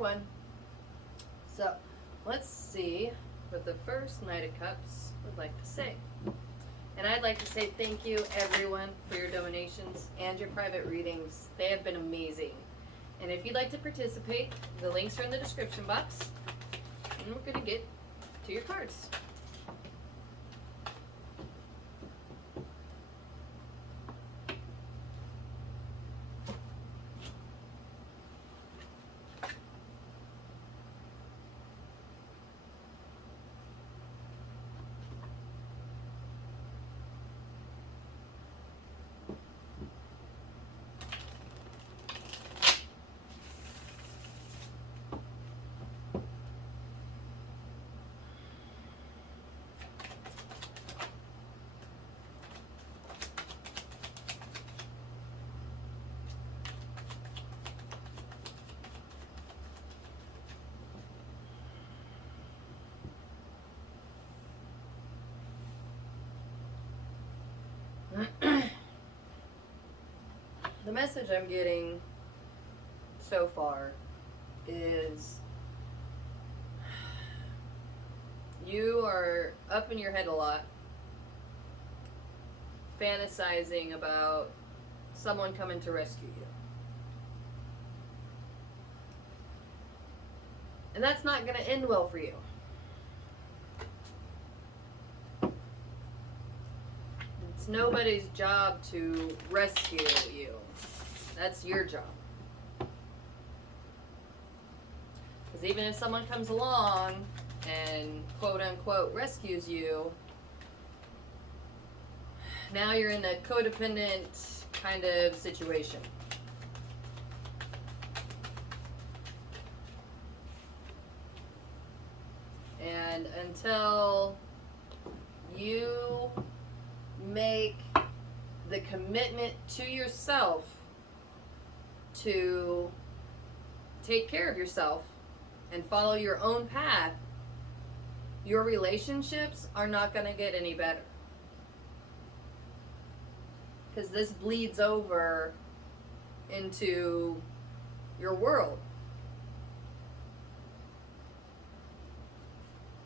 one. So, let's see what the first Knight of Cups would like to say. And I'd like to say thank you, everyone, for your donations and your private readings. They have been amazing. And if you'd like to participate, the links are in the description box. And we're going to get to your cards. The message I'm getting so far is you are up in your head a lot, fantasizing about someone coming to rescue you. And that's not going to end well for you. It's nobody's job to rescue you. That's your job. Because even if someone comes along and quote unquote rescues you, now you're in a codependent kind of situation. And until you make the commitment to yourself to take care of yourself and follow your own path, your relationships are not going to get any better. Because this bleeds over into your world.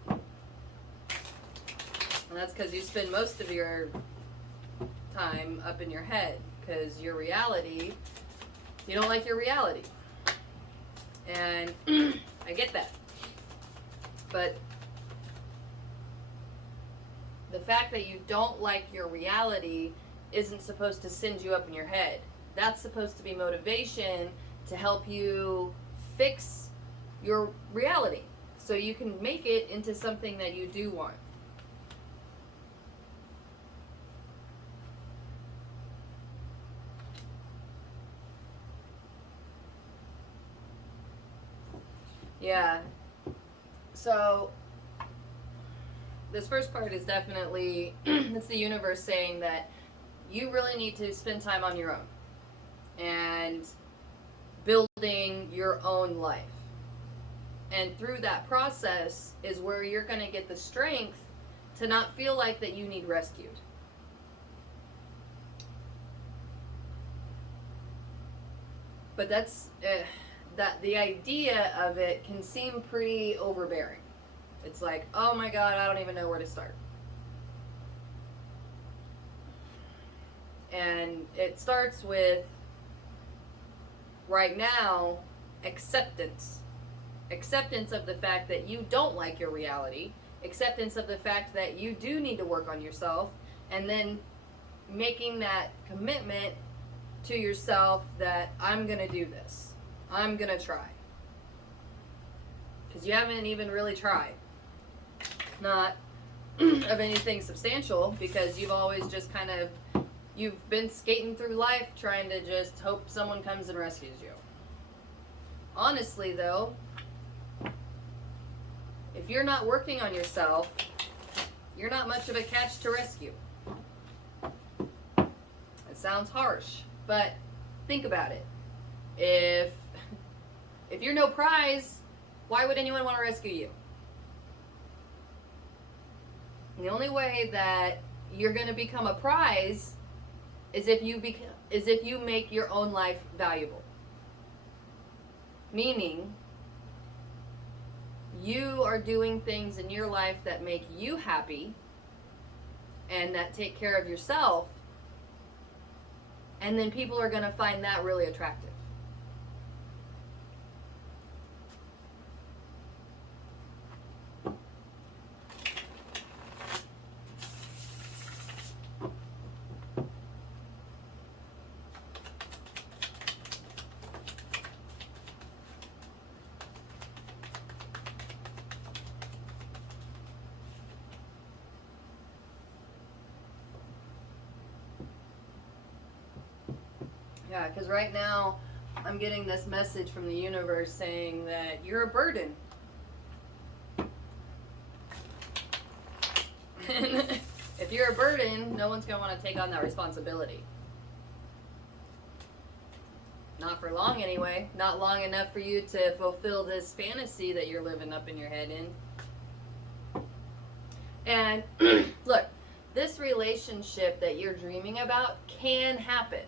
And that's because you spend most of your time up in your head. Because your reality, you don't like your reality. And I get that. But the fact that you don't like your reality isn't supposed to send you up in your head. That's supposed to be motivation to help you fix your reality so you can make it into something that you do want. Yeah. So this first part is definitely it's the universe saying that you really need to spend time on your own and building your own life. And through that process is where you're going to get the strength to not feel like that you need rescued. But that's that the idea of it can seem pretty overbearing. It's like, oh my God, I don't even know where to start. And it starts with, right now, acceptance. Acceptance of the fact that you don't like your reality. Acceptance of the fact that you do need to work on yourself. And then making that commitment to yourself that I'm going to do this. I'm going to try. Because you haven't even really tried. Not of anything substantial, because you've always just kind of, you've been skating through life trying to just hope someone comes and rescues you. Honestly, though, if you're not working on yourself, you're not much of a catch to rescue. It sounds harsh, but think about it. If you're no prize, why would anyone want to rescue you? And the only way that you're going to become a prize is if you make your own life valuable. Meaning, you are doing things in your life that make you happy and that take care of yourself, and then people are going to find that really attractive. Yeah, because right now I'm getting this message from the universe saying that you're a burden. If you're a burden, no one's going to want to take on that responsibility. Not for long anyway. Not long enough for you to fulfill this fantasy that you're living up in your head in. And look, this relationship that you're dreaming about can happen.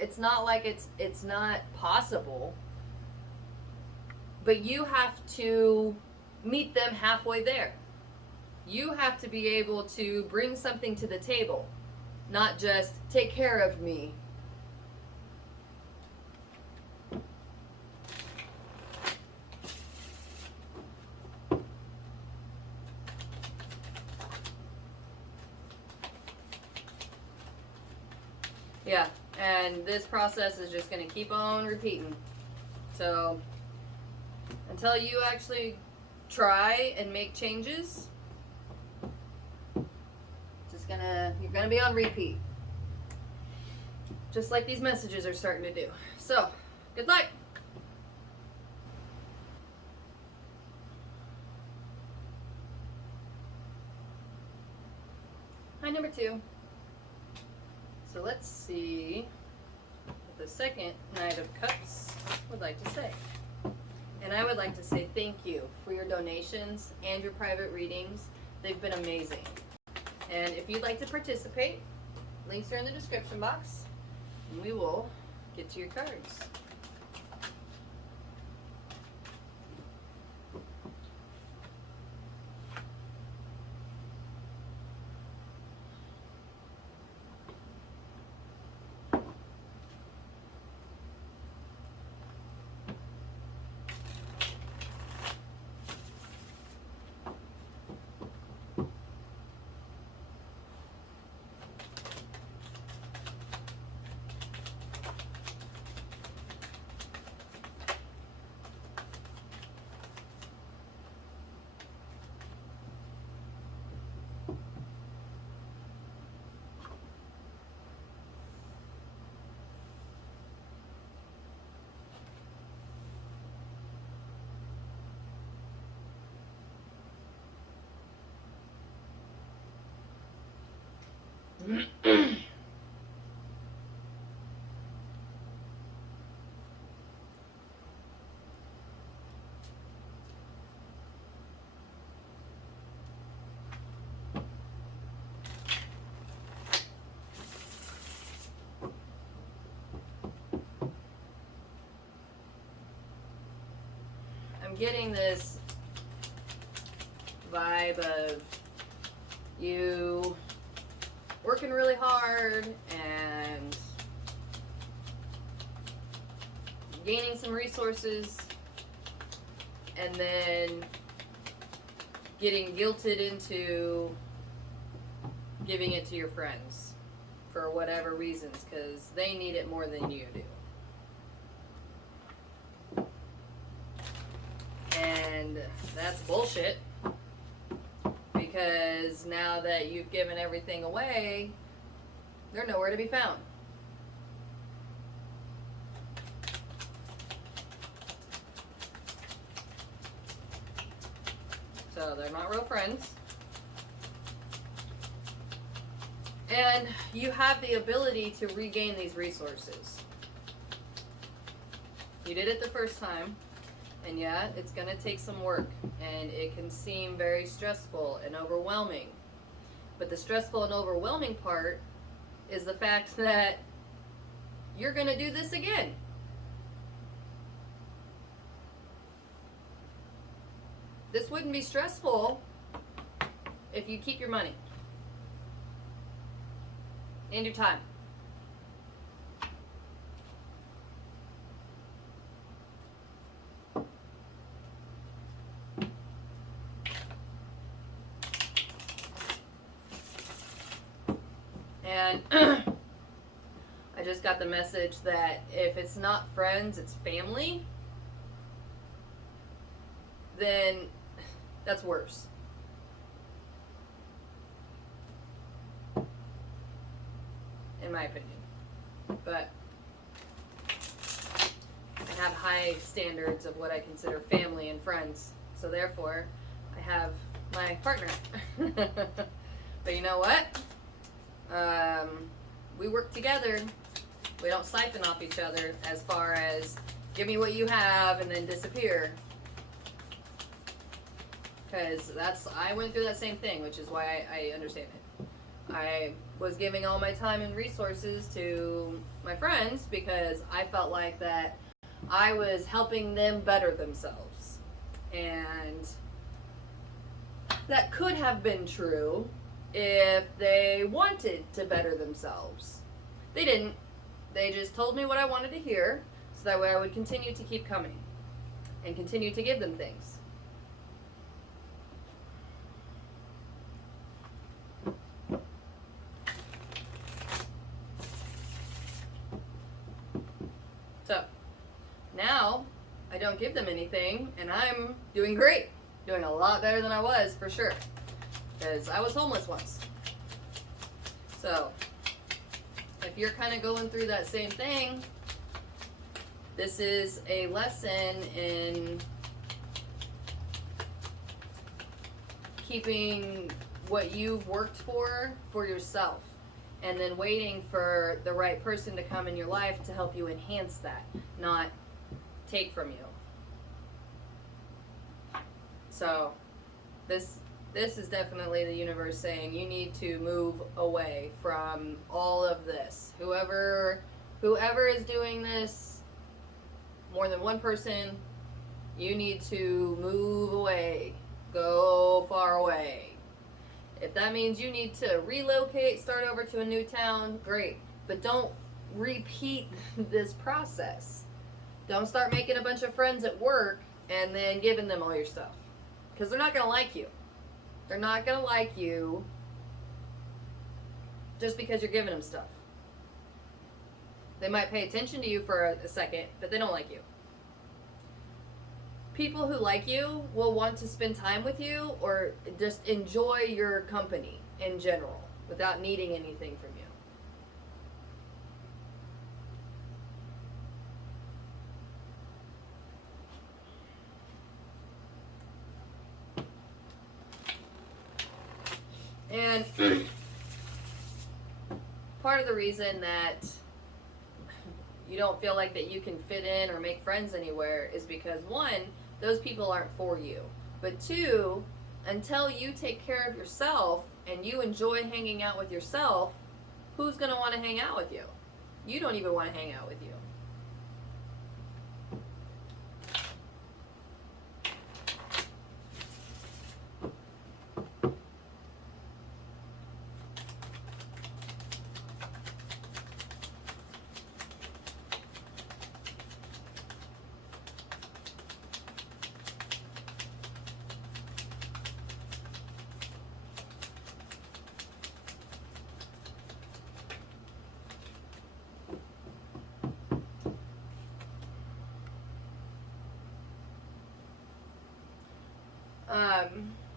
It's not like it's not possible, but you have to meet them halfway there. You have to be able to bring something to the table, not just take care of me. Yeah. And this process is just going to keep on repeating. So until you actually try and make changes, you're gonna be on repeat. Just like these messages are starting to do. So, good luck. Hi, number 2. So let's see what the second Knight of Cups would like to say. And I would like to say thank you for your donations and your private readings. They've been amazing. And if you'd like to participate, links are in the description box, and we will get to your cards. I'm getting this vibe of you working really hard and gaining some resources, and then getting guilted into giving it to your friends for whatever reasons, because they need it more than you do. And that's bullshit, because now that you've given everything away, they're nowhere to be found. So they're not real friends. And you have the ability to regain these resources. You did it the first time. And yeah, it's going to take some work, and it can seem very stressful and overwhelming. But the stressful and overwhelming part is the fact that you're going to do this again. this wouldn't be stressful if you keep your money and your time. And I just got the message that if it's not friends, it's family, then that's worse. In my opinion. But I have high standards of what I consider family and friends. So therefore, I have my partner. But you know what? We work together. We don't siphon off each other as far as give me what you have and then disappear. Because I went through that same thing, which is why I understand it. I was giving all my time and resources to my friends because I felt like that I was helping them better themselves. And that could have been true if they wanted to better themselves. They didn't. They just told me what I wanted to hear, so that way I would continue to keep coming and continue to give them things. So, now I don't give them anything, and I'm doing great. Doing a lot better than I was, for sure. Because I was homeless once. So, if you're kind of going through that same thing, this is a lesson in keeping what you've worked for yourself, and then waiting for the right person to come in your life to help you enhance that, not take from you. So this is definitely the universe saying you need to move away from all of this. Whoever is doing this, more than one person, you need to move away. Go far away. If that means you need to relocate, start over to a new town, great. But don't repeat this process. Don't start making a bunch of friends at work and then giving them all your stuff. Because they're not going to like you. They're not going to like you just because you're giving them stuff. They might pay attention to you for a second, but they don't like you. People who like you will want to spend time with you or just enjoy your company in general without needing anything from you. And part of the reason that you don't feel like that you can fit in or make friends anywhere is because, one, those people aren't for you. But two, until you take care of yourself and you enjoy hanging out with yourself, who's going to want to hang out with you? You don't even want to hang out with you.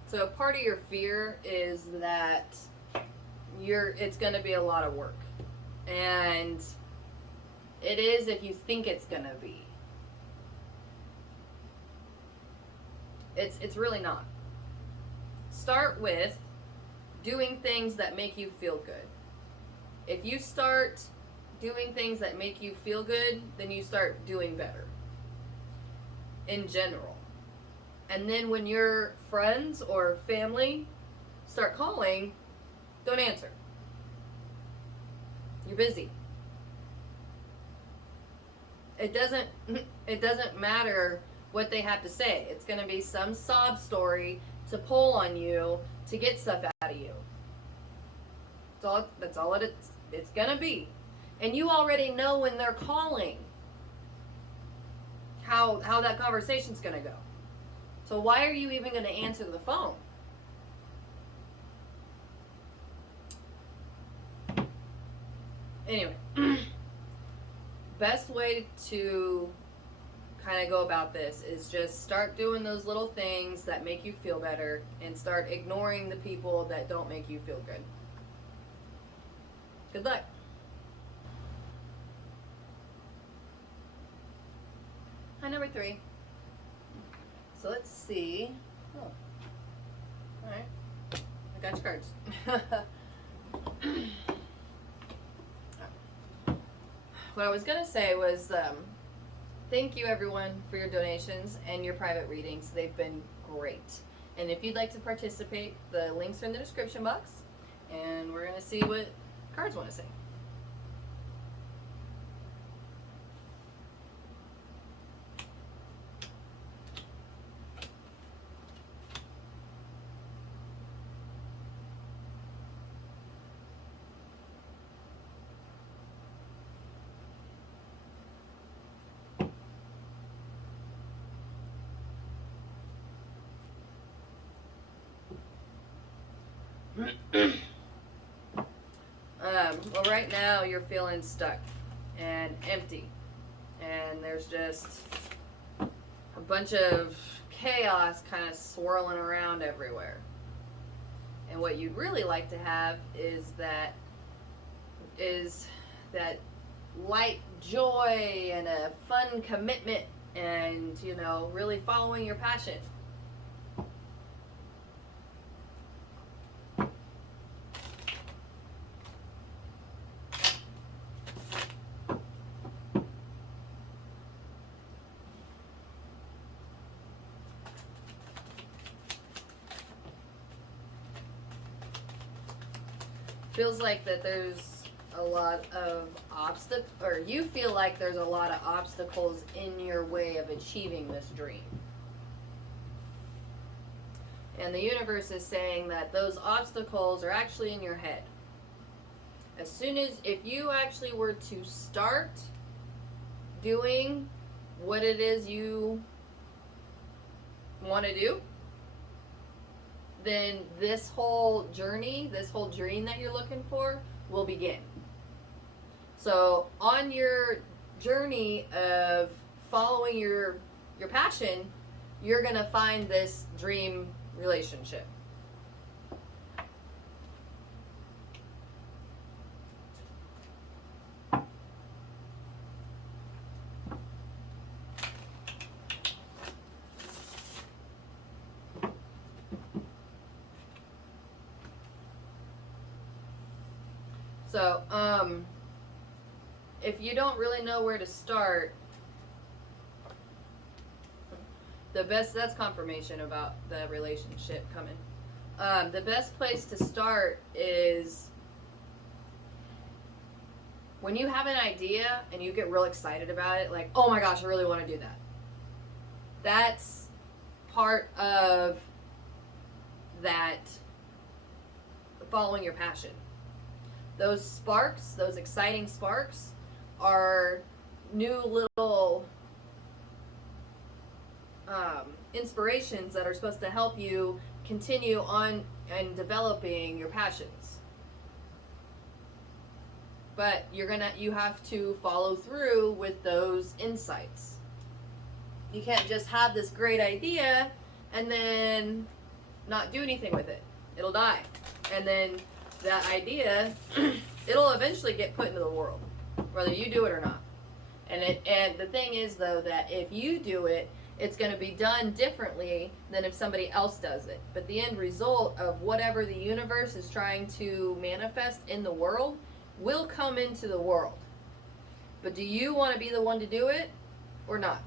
So part of your fear is that it's going to be a lot of work. And it is if you think it's going to be. It's really not. Start with doing things that make you feel good. If you start doing things that make you feel good, then you start doing better. In general. And then when your friends or family start calling, don't answer. You're busy. It doesn't matter what they have to say. It's going to be some sob story to pull on you to get stuff out of you. That's all it's going to be. And you already know when they're calling how that conversation's going to go. So why are you even going to answer the phone? Anyway, best way to kind of go about this is just start doing those little things that make you feel better and start ignoring the people that don't make you feel good. Good luck. Hi, number 3. So let's see. Oh. Alright. I got your cards. What I was going to say was thank you everyone for your donations and your private readings. They've been great. And if you'd like to participate, the links are in the description box. And we're going to see what cards want to say. Well, right now you're feeling stuck and empty, and there's just a bunch of chaos kind of swirling around everywhere. And what you'd really like to have is that light joy and a fun commitment, and really following your passion. Feels like that there's a lot of you feel like there's a lot of obstacles in your way of achieving this dream. And the universe is saying that those obstacles are actually in your head. If you actually were to start doing what it is you want to do, then this whole journey, this whole dream that you're looking for will begin. So on your journey of following your passion, you're going to find this dream relationship. So, if you don't really know where to start, that's confirmation about the relationship coming. The best place to start is when you have an idea and you get real excited about it, like, oh my gosh, I really want to do that. That's part of that following your passion. Those sparks, those exciting sparks, are new little inspirations that are supposed to help you continue on and developing your passions. But you have to follow through with those insights. You can't just have this great idea and then not do anything with it. It'll die. And then that idea, it'll eventually get put into the world, whether you do it or not. And the thing is, though, that if you do it, it's going to be done differently than if somebody else does it. But the end result of whatever the universe is trying to manifest in the world will come into the world. But do you want to be the one to do it or not?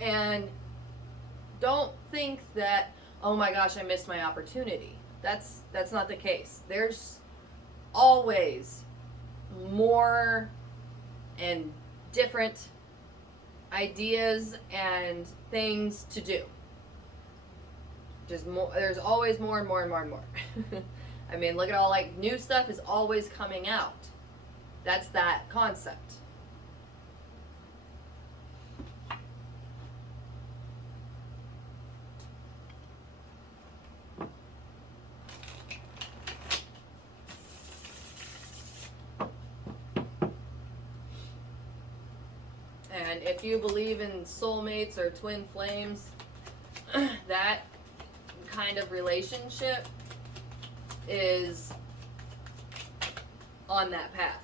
And don't think that, oh my gosh, I missed my opportunity. That's not the case. There's always more and different ideas and things to do. Just more, there's always more and more and more and more. I mean, look at all, like, new stuff is always coming out. That's that concept. And if you believe in soulmates or twin flames, that kind of relationship is on that path.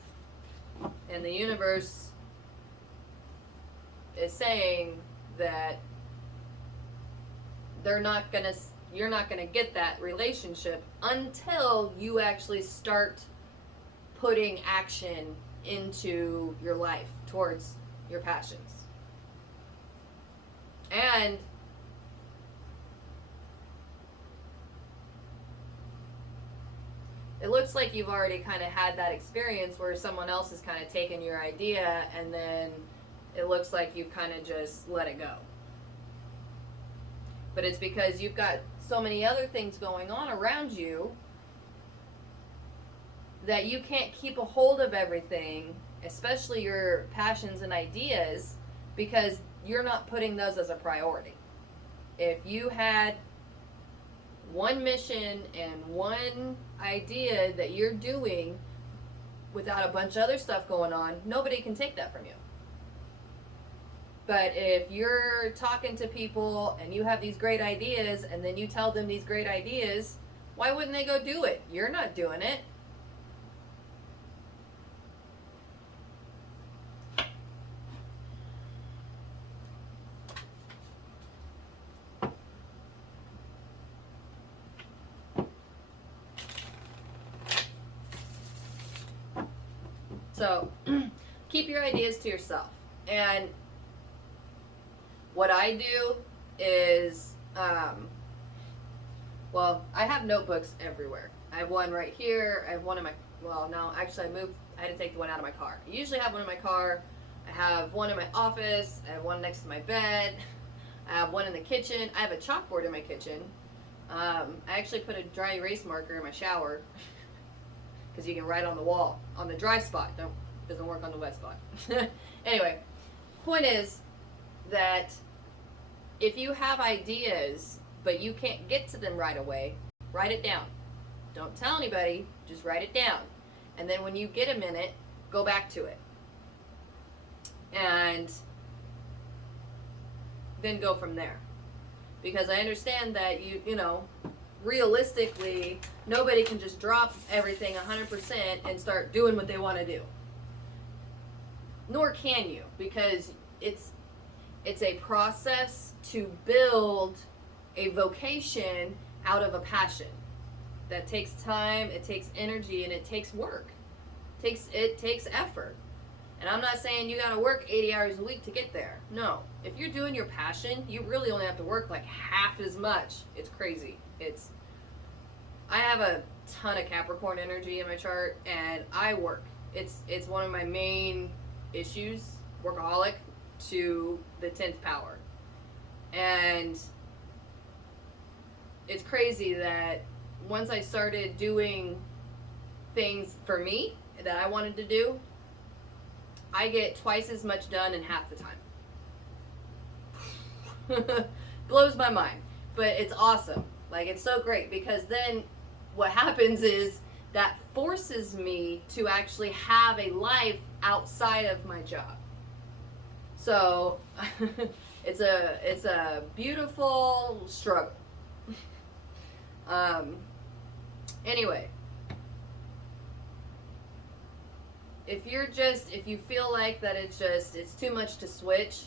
And the universe is saying that you're not gonna get that relationship until you actually start putting action into your life towards your passions. And it looks like you've already kind of had that experience where someone else has kind of taken your idea, and then it looks like you've kind of just let it go. But it's because you've got so many other things going on around you that you can't keep a hold of everything, especially your passions and ideas, because you're not putting those as a priority. If you had one mission and one idea that you're doing without a bunch of other stuff going on, nobody can take that from you. But if you're talking to people and you have these great ideas and then you tell them these great ideas, why wouldn't they go do it? You're not doing it. So keep your ideas to yourself. And what I do is, well, I have notebooks everywhere. I have one right here. I have one in my, well, no, actually I had to take the one out of my car. I usually have one in my car. I have one in my office. I have one next to my bed. I have one in the kitchen. I have a chalkboard in my kitchen. I actually put a dry erase marker in my shower because you can write on the wall, on the dry spot. Doesn't work on the wet spot. Anyway, point is that if you have ideas but you can't get to them right away, write it down. Don't tell anybody, just write it down. And then when you get a minute, go back to it. And then go from there. Because I understand that you know, realistically, nobody can just drop everything 100% and start doing what they want to do. Nor can you, because it's a process to build a vocation out of a passion. That takes time, it takes energy, and it takes work. It takes effort. And I'm not saying you gotta work 80 hours a week to get there. No. If you're doing your passion, you really only have to work like half as much. It's crazy. I have a ton of Capricorn energy in my chart, and I work. It's one of my main issues, workaholic to the 10th power. And it's crazy that once I started doing things for me that I wanted to do, I get twice as much done in half the time. Blows my mind. But it's awesome. Like, it's so great, because then what happens is that forces me to actually have a life outside of my job. So it's a beautiful struggle. Anyway, if you feel like that it's too much to switch,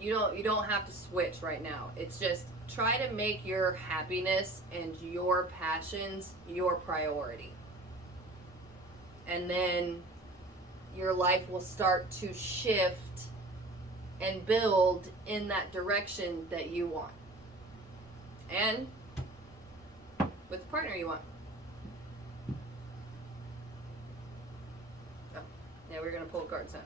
you don't have to switch right now. It's just try to make your happiness and your passions your priority. And then your life will start to shift and build in that direction that you want. And with the partner you want. Oh, yeah, we're going to pull cards now.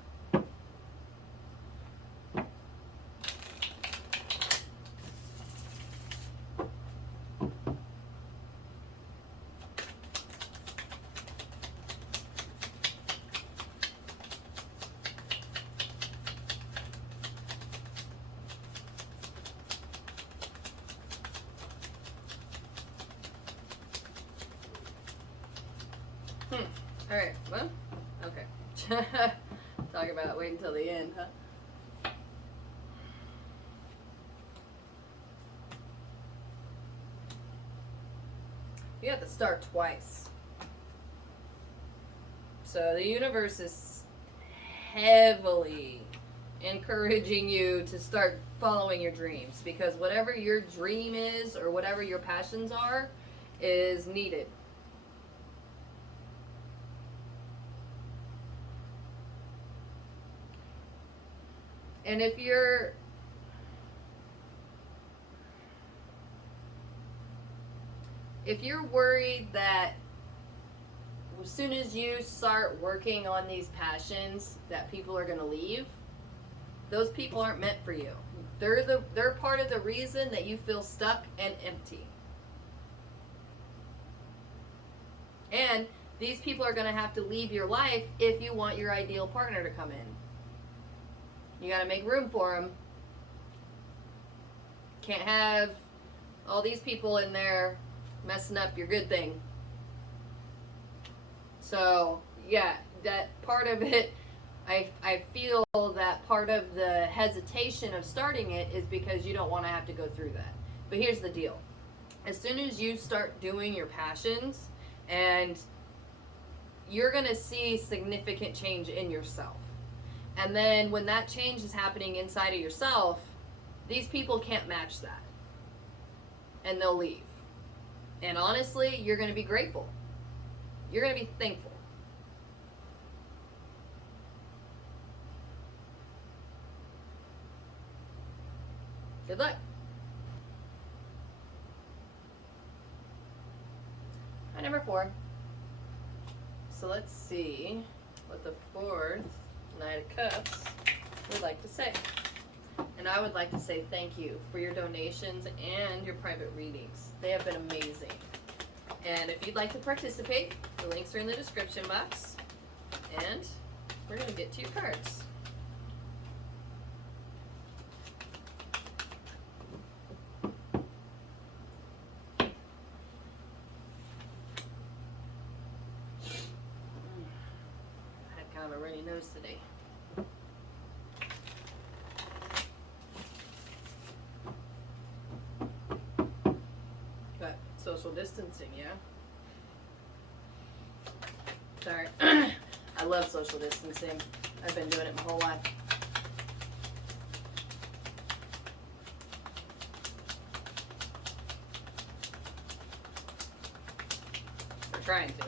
Alright, well, okay. Talk about waiting until the end, huh? You have to start twice. So the universe is heavily encouraging you to start following your dreams, because whatever your dream is or whatever your passions are is needed. And if you're worried that as soon as you start working on these passions that people are going to leave, those people aren't meant for you. They're part of the reason that you feel stuck and empty. And these people are going to have to leave your life if you want your ideal partner to come in. You got to make room for them. Can't have all these people in there messing up your good thing. So, yeah, that part of it, I feel that part of the hesitation of starting it is because you don't want to have to go through that. But here's the deal. As soon as you start doing your passions, and you're going to see significant change in yourself. And then when that change is happening inside of yourself, these people can't match that. And they'll leave. And honestly, you're going to be grateful. You're going to be thankful. Good luck. Number 4. So let's see what the 4th Knight of Cups would like to say. And I would like to say thank you for your donations and your private readings. They have been amazing. And if you'd like to participate, the links are in the description box. And we're going to get to your cards. I had kind of a runny nose today. But social distancing, yeah? Sorry. I love social distancing. I've been doing it my whole life. We're trying to.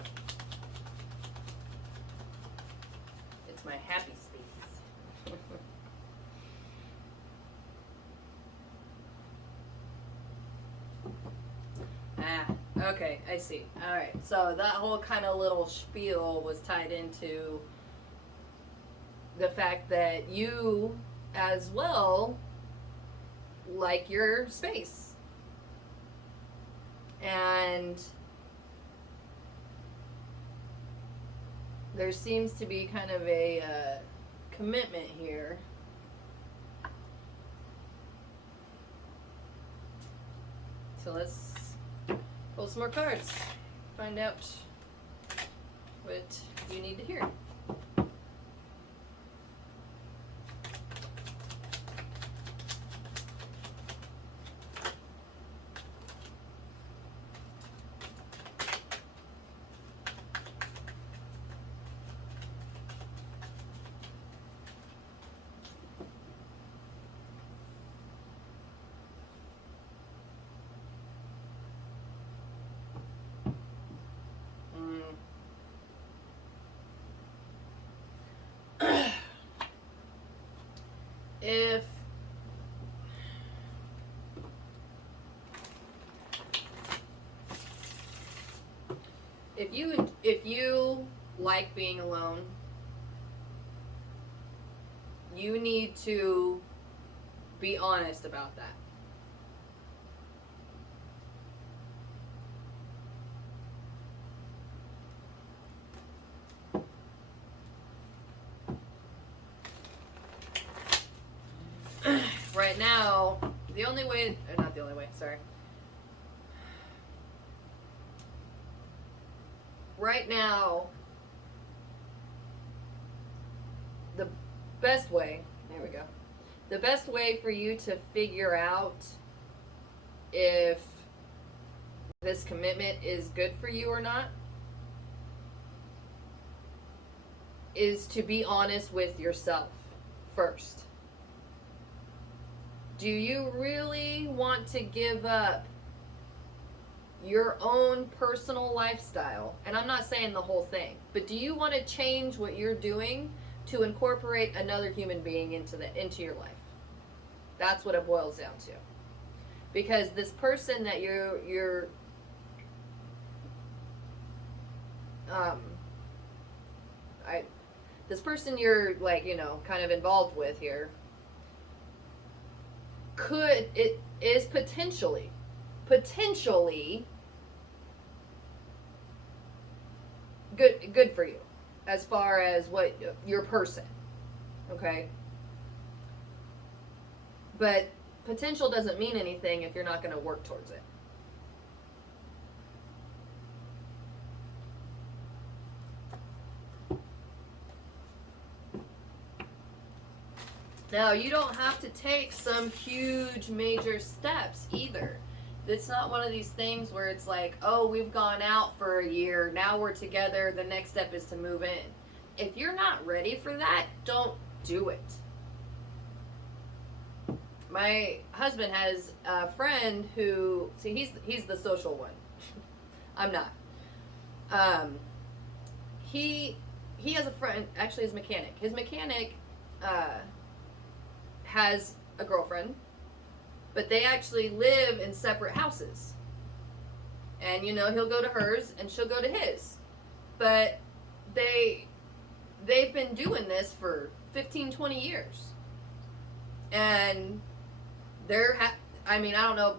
It's my happy space. Okay, I see. Alright, so that whole kind of little spiel was tied into the fact that you, as well, like your space. And there seems to be kind of a commitment here. So let's pull some more cards. Find out what you need to hear. If you like being alone, you need to be honest about that. Right now, the only way, or not the only way, sorry. Right now, the best way, there we go. The best way for you to figure out if this commitment is good for you or not is to be honest with yourself first. Do you really want to give up your own personal lifestyle? And I'm not saying the whole thing, but do you want to change what you're doing to incorporate another human being into your life? That's what it boils down to. Because this person that you're this person you're like, kind of involved with here is potentially good for you as far as what your person, okay? But potential doesn't mean anything if you're not going to work towards it. Now, you don't have to take some huge major steps either. It's not one of these things where it's like, oh, we've gone out for a year, now we're together, the next step is to move in. If you're not ready for that, don't do it. My husband has a friend who, see, he's the social one. I'm not. He has a friend, actually his mechanic. His mechanic has a girlfriend, but they actually live in separate houses. And he'll go to hers and she'll go to his. But they've been doing this for 15, 20 years. And I don't know,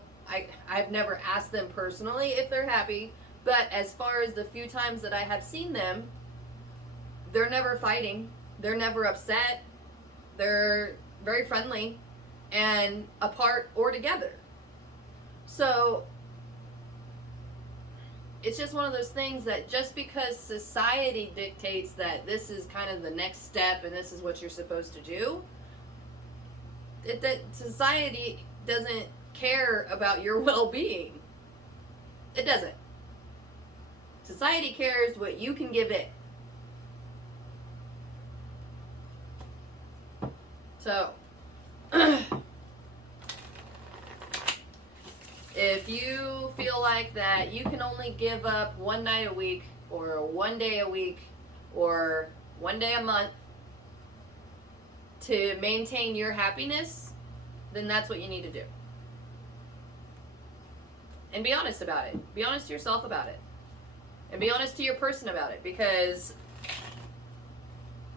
I've never asked them personally if they're happy, but as far as the few times that I have seen them, they're never fighting, they're never upset, they're very friendly and apart or together. So it's just one of those things that just because society dictates that this is kind of the next step and this is what you're supposed to do, that society doesn't care about your well-being. It doesn't. Society cares what you can give it. So, if you feel like that you can only give up one night a week or one day a week or one day a month to maintain your happiness, then that's what you need to do. And be honest about it. Be honest to yourself about it. And be honest to your person about it. Because,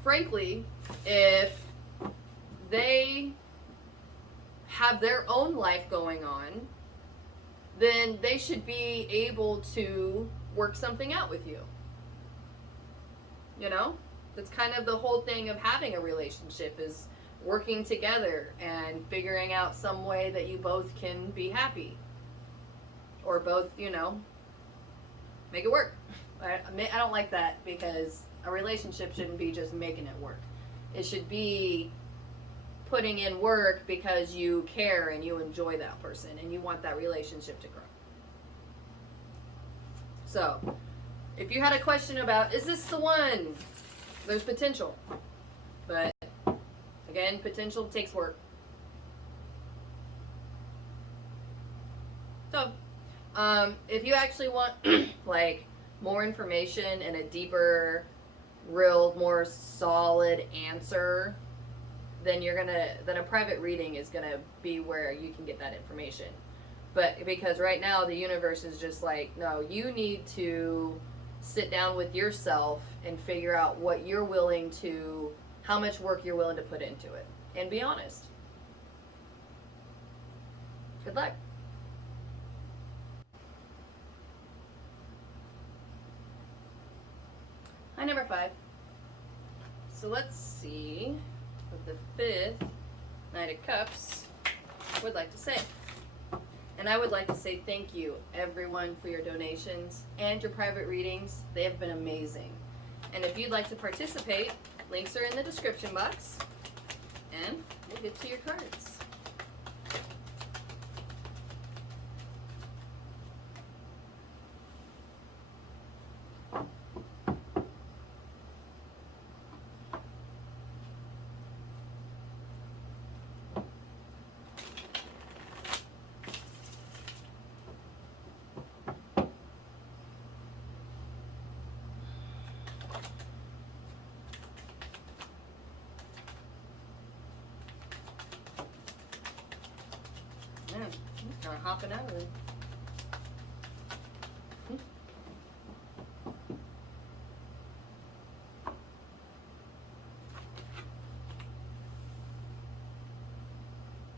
frankly, if they have their own life going on, then they should be able to work something out with you. That's kind of the whole thing of having a relationship, is working together and figuring out some way that you both can be happy. Or both, make it work. I don't like that, because a relationship shouldn't be just making it work. It should be putting in work because you care and you enjoy that person and you want that relationship to grow. So, if you had a question about, is this the one? There's potential. But, again, potential takes work. So, if you actually want, more information and a deeper, more solid answer, then then a private reading is gonna be where you can get that information. But because right now the universe is just like, no, you need to sit down with yourself and figure out how much work you're willing to put into it, and be honest. Good luck. Hi, number 5. So let's see what the 5th Knight of Cups would like to say. And I would like to say thank you, everyone, for your donations and your private readings. They have been amazing. And if you'd like to participate, Links are in the description box. And we'll get to your cards. Man, he's kind of hopping out of it.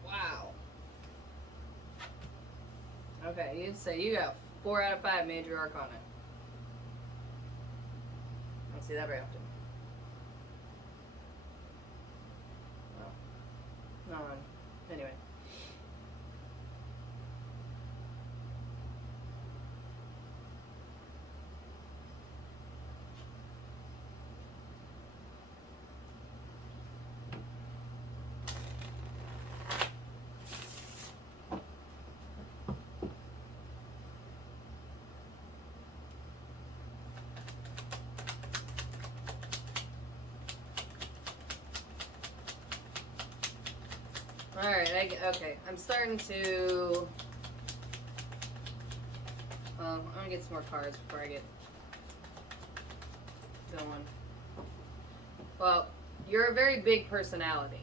Wow. Okay, you say you got 4 out of 5 major arcana. I don't see that very often. Well, no, anyway. Alright, okay. I'm starting to... Well, I'm gonna get some more cards before I get going. Well, you're a very big personality.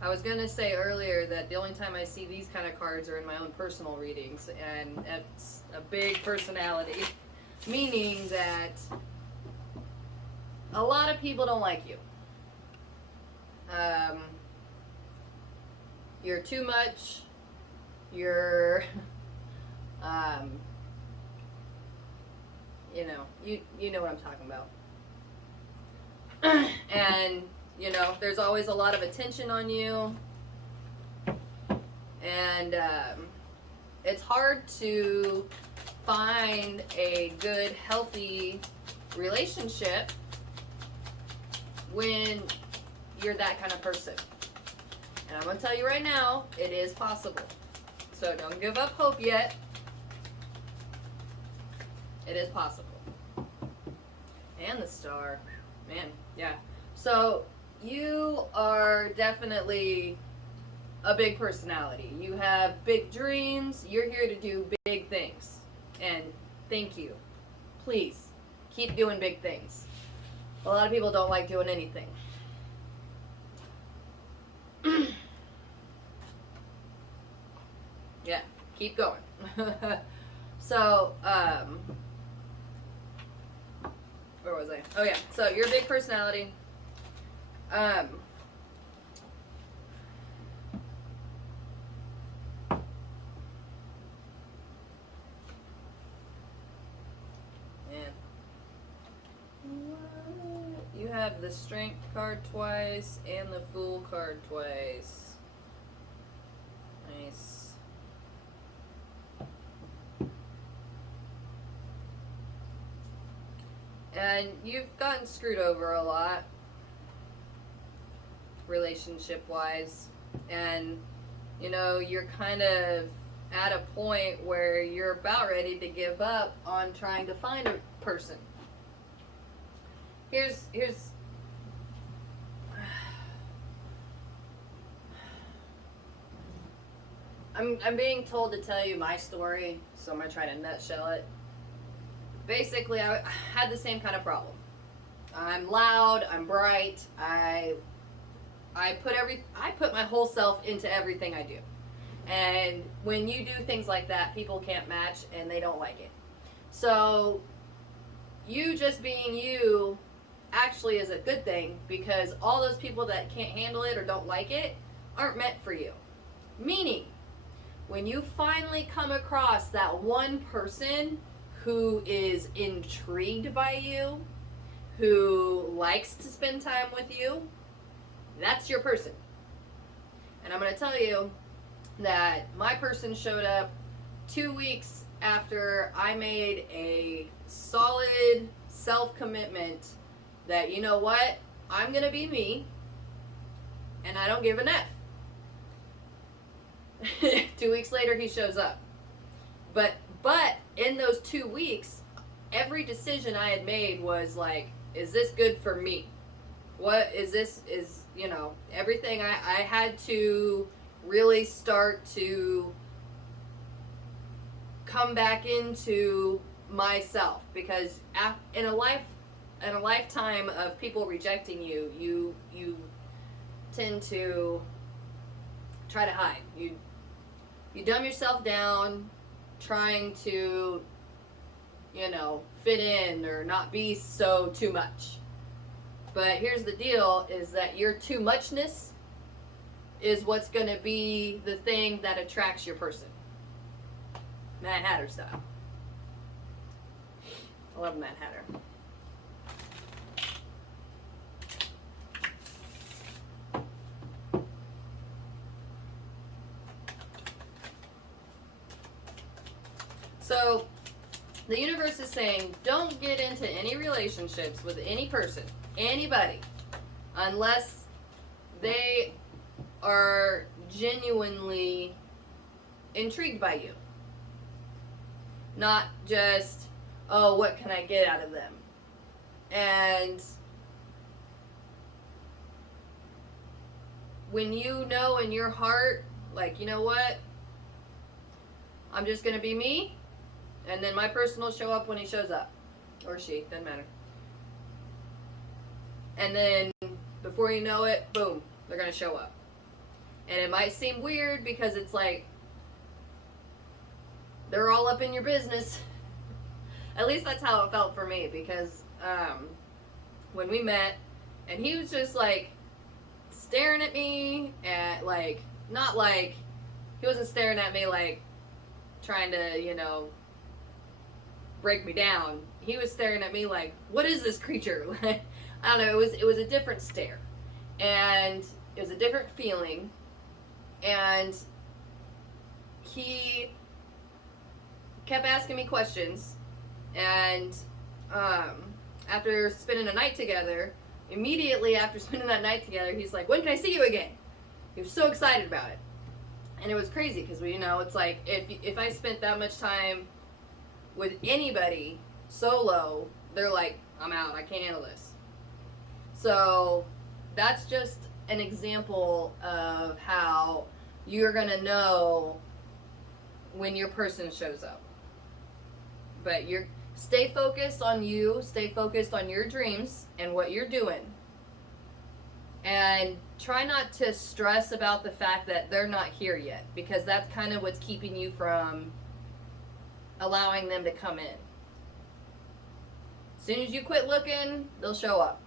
I was gonna say earlier that the only time I see these kind of cards are in my own personal readings, and that's a big personality. Meaning that a lot of people don't like you. You're too much. You're, you know what I'm talking about. And, there's always a lot of attention on you. And, it's hard to find a good, healthy relationship when you're that kind of person. And I'm going to tell you right now, it is possible. So don't give up hope yet. It is possible. And the star. Man, yeah. So you are definitely a big personality. You have big dreams. You're here to do big things. And thank you. Please, keep doing big things. A lot of people don't like doing anything. Yeah, keep going. So, where was I? Oh yeah, so you're a big personality. Man. You have the Strength card twice and the Fool card twice. Nice. And you've gotten screwed over a lot, relationship-wise. And, you're kind of at a point where you're about ready to give up on trying to find a person. Here's I'm being told to tell you my story, so I'm going to try to nutshell it. Basically, I had the same kind of problem. I'm loud, I'm bright, I put my whole self into everything I do. And when you do things like that, people can't match and they don't like it. So you just being you actually is a good thing, because all those people that can't handle it or don't like it aren't meant for you. Meaning, when you finally come across that one person who is intrigued by you, who likes to spend time with you, that's your person. And I'm going to tell you that my person showed up 2 weeks after I made a solid self-commitment that, you know what, I'm gonna be me, and I don't give an F. 2 weeks later, he shows up. But in those 2 weeks, every decision I had made was like, is this good for me? What is this? Is, you know, everything I had to really start to come back into myself, because in a lifetime of people rejecting you, you tend to try to hide. You dumb yourself down trying to, you know, fit in or not be so too much. But here's the deal, is that your too muchness is what's going to be the thing that attracts your person. Mad Hatter style. I love Mad Hatter. So, the universe is saying, don't get into any relationships with any person, anybody, unless they are genuinely intrigued by you. Not just, oh, what can I get out of them? And when you know in your heart, like, you know what, I'm just going to be me, and then my person will show up when he shows up. Or she, doesn't matter. And then, before you know it, boom, they're going to show up. And it might seem weird because it's like, they're all up in your business. At least that's how it felt for me, because when we met, and he was just like staring at me, and like, not like, he wasn't staring at me like trying to, you know, break me down. He was staring at me like, what is this creature? I don't know, it was a different stare, and it was a different feeling, and he kept asking me questions, and after spending a night together, immediately after spending that night together, he's like, when can I see you again? He was so excited about it. And it was crazy, because, you know, it's like, if I spent that much time with anybody solo, they're like, I'm out, I can't handle this. So that's just an example of how you're going to know when your person shows up. But stay focused on you, stay focused on your dreams and what you're doing. And try not to stress about the fact that they're not here yet, because that's kind of what's keeping you from allowing them to come in. As soon as you quit looking, they'll show up.